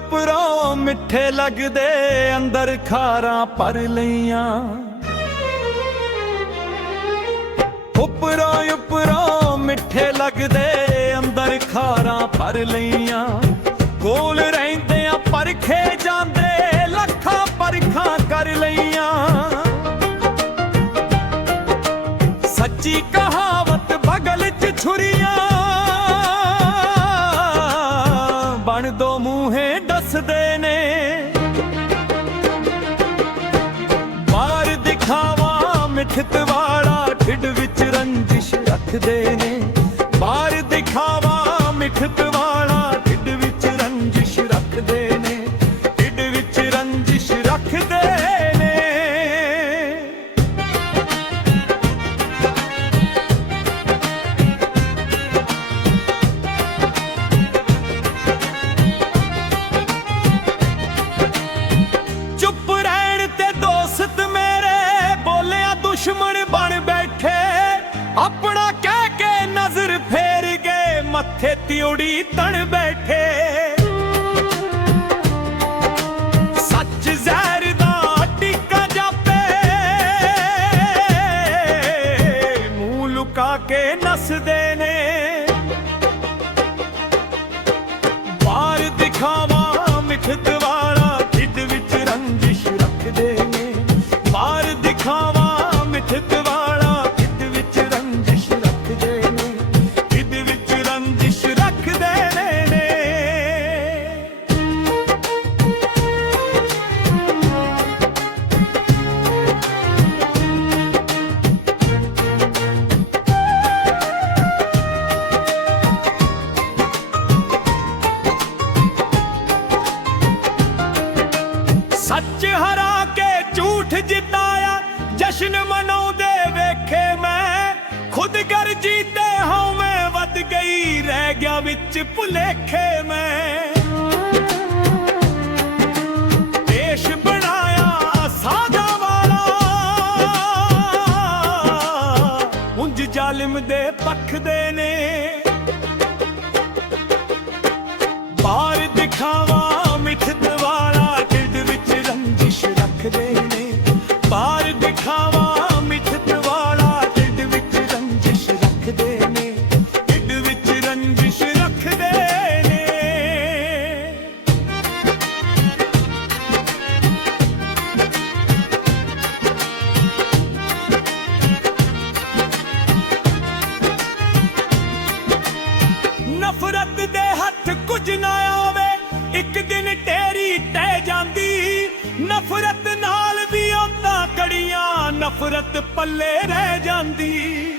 ਉੱਪਰੋਂ ਮਿੱਠੇ ਲੱਗਦੇ, ਅੰਦਰ ਖਾਰਾਂ ਪਰ ਲਈਆਂ। ਉੱਪਰੋਂ ਉੱਪਰੋਂ ਮਿੱਠੇ ਲੱਗਦੇ, ਅੰਦਰ ਖਾਰਾਂ ਭਰ ਲਈਆਂ। ਬਣ ਦੋ ਮੂੰਹੇ ਦੱਸਦੇ ਨੇ। ਬਾਹਰ ਦਿਖਾਵਾ ਮਿੱਠਤ ਵਾਲਾ ਢਿੱਡ ਵਿੱਚ ਰੰਜਿਸ਼ ਰੱਖਦੇ ਨੇ। ਬਾਹਰ ਦਿਖਾਵਾ ਮਿੱਠਤ ਵਾਲਾ ਢਿੱਡ ਵਿੱਚ ਰੰਜਿਸ਼ ਰੱਖਦੇ ਨੇ। ਢਿੱਡ ਵਿੱਚ ਰੰਜਿਸ਼ ਰੱਖਦੇ ਦੁਸ਼ਮਣ ਬਣ ਬੈਠੇ, ਆਪਣਾ ਕਹਿ ਕੇ ਨਜ਼ਰ ਫੇਰ ਗਏ, ਮੱਥੇ ਤਿਉੜੀ ਤਣ ਬੈਠੇ। ਸੱਚ ਜ਼ਹਿਰ ਦਾ ਟਿੱਕਾ ਜਾਪੇ, ਮੂੰਹ ਲੁਕਾ ਕੇ ਨਸਦੇ ਨੇ। ਬਾਹਰ ਦਿਖਾਵਾ ਮਿੱਠਤ ਵਾਲਾ ਜਿੱਦ ਵਿੱਚ ਰੰਜਿਸ਼ ਰੱਖਦੇ ਨੇ। ਬਾਹਰ ਦਿਖਾਵਾ ਝੂਠ ਜਿਤਾਇਆ, ਜਸ਼ਨ ਮਨਾਉਂਦੇ ਵੇਖੇ ਮੈਂ। ਖੁਦ ਗਰਜੀ ਜੀਤੇ ਹਉਮੈ ਵੱਧ ਗਈ, ਰਹਿ ਗਿਆ ਵਿੱਚ ਭੁਲੇਖੇ ਮੈਂ। ਦੇਸ਼ ਬਣਾਇਆ ਸਾਦਾ ਵਾਲਾ। ਉਂਝ ਜ਼ਾਲਿਮ ਦੇ ਪੱਖ ਦੇ ਨੇ। ਬਾਹਰ ਦਿਖਾਵਾ ਤੇਰੀ ਦਿਨ ਜਾਂਦੀ। ਨਫ਼ਰਤ ਨਾਲ ਵੀ ਆਉਂਦਾ ਕੜੀਆਂ ਨਫ਼ਰਤ ਪੱਲੇ ਰਹਿ ਜਾਂਦੀ।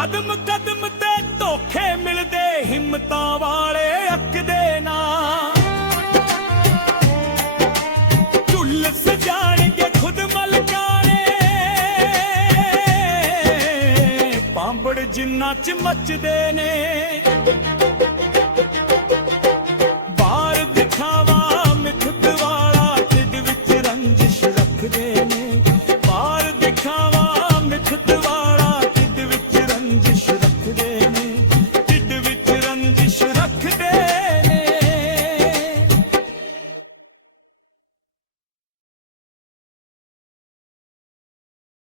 ਕਦਮ ਕਦਮ ਤੇ ਧੋਖੇ ਮਿਲਦੇ ਹਿੰਮਤਾਂ ਵਾਲੇ ਅੱਕਦੇ ਨਾ। ਝੁੱਲ ਸਜਾਣਗੇ ਖੁਦ ਮਲਕਾਣੇ। ਪਾਂਬੜ ਜਿੰਨਾ ਚ ਮੱਚਦੇ ਨੇ।